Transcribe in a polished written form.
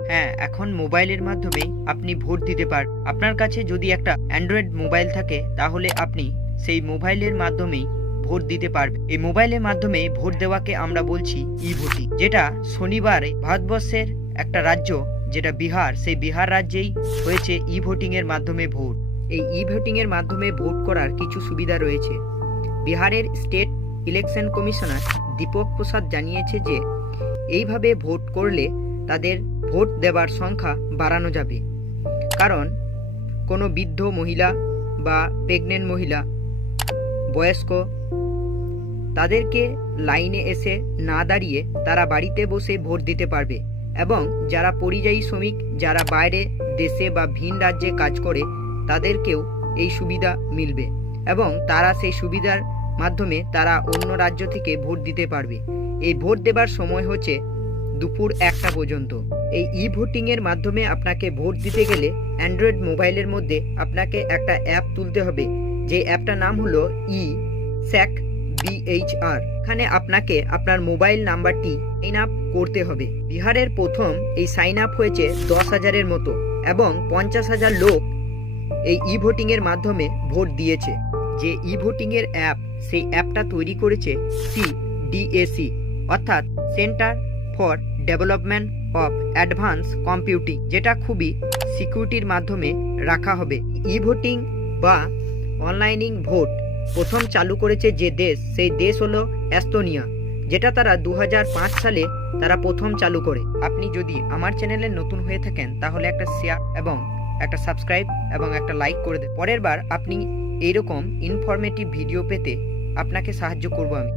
হ্যাঁ, এখন মোবাইলের মাধ্যমে আপনি ভোট দিতে পারবেন। আপনার কাছে যদি একটা অ্যান্ড্রয়েড মোবাইল থাকে তাহলে আপনি সেই মোবাইলের মাধ্যমেই ভোট দিতে পারবেন। এই মোবাইলের মাধ্যমে ভোট দেওয়াকে আমরা বলছি ই ভোটিং, যেটা শনিবারে ভারতবর্ষের একটা রাজ্য যেটা বিহার, সেই বিহার রাজ্যেই হয়েছে ই ভোটিং এর মাধ্যমে ভোট। এই ই ভোটিং এর মাধ্যমে ভোট করার কিছু সুবিধা রয়েছে। বিহারের স্টেট ইলেকশন কমিশনার দীপক প্রসাদ জানিয়েছে যে এইভাবে ভোট করলে তাদের ভোট দেওয়ার সংখ্যা বাড়ানো যাবে। কারণ কোনো বৃদ্ধ মহিলা বা প্রেগনেন্ট মহিলা, বয়স্ক, তাদেরকে লাইনে এসে না দাঁড়িয়ে তারা বাড়িতে বসে ভোট দিতে পারবে। এবং যারা পরিযায়ী শ্রমিক, যারা বাইরে দেশে বা ভিন রাজ্যে কাজ করে, তাদেরকেও এই সুবিধা মিলবে এবং তারা সেই সুবিধার মাধ্যমে তারা অন্য রাজ্য থেকে ভোট দিতে পারবে। এই ভোট দেবার সময় হচ্ছে দুপুর 1টা পর্যন্ত। এই ই ভোটিংয়ের মাধ্যমে আপনাকে ভোট দিতে গেলে অ্যান্ড্রয়েড মোবাইলের মধ্যে আপনাকে একটা অ্যাপ তুলতে হবে, যে অ্যাপটার নাম হলো SAC BHR। এখানে আপনাকে আপনার মোবাইল নাম্বারটি সাইন আপ করতে হবে। বিহারের প্রথম এই সাইন আপ হয়েছে 10,000-এর মতো এবং 50,000 লোক এই ই ভোটিংয়ের মাধ্যমে ভোট দিয়েছে। যে ই ভোটিংয়ের অ্যাপ, সেই অ্যাপটা তৈরি করেছে CDAC, অর্থাৎ centre for development of advance computing, যেটা খুবই সিকিউরিটির মাধ্যমে রাখা হবে। ই ভোটিং বা অনলাইনিং ভোট প্রথম চালু করেছে যে দেশ, সেই দেশ হলো এস্তোনিয়া, যেটা তারা 2005 সালে তারা প্রথম চালু করে। আপনি যদি আমার চ্যানেলে নতুন হয়ে থাকেন তাহলে একটা শেয়ার এবং একটা সাবস্ক্রাইব এবং একটা লাইক করে দেন। পরের বার আপনি এইরকম ইনফরমেটিভ ভিডিও পেতে আপনাকে সাহায্য করব আমি।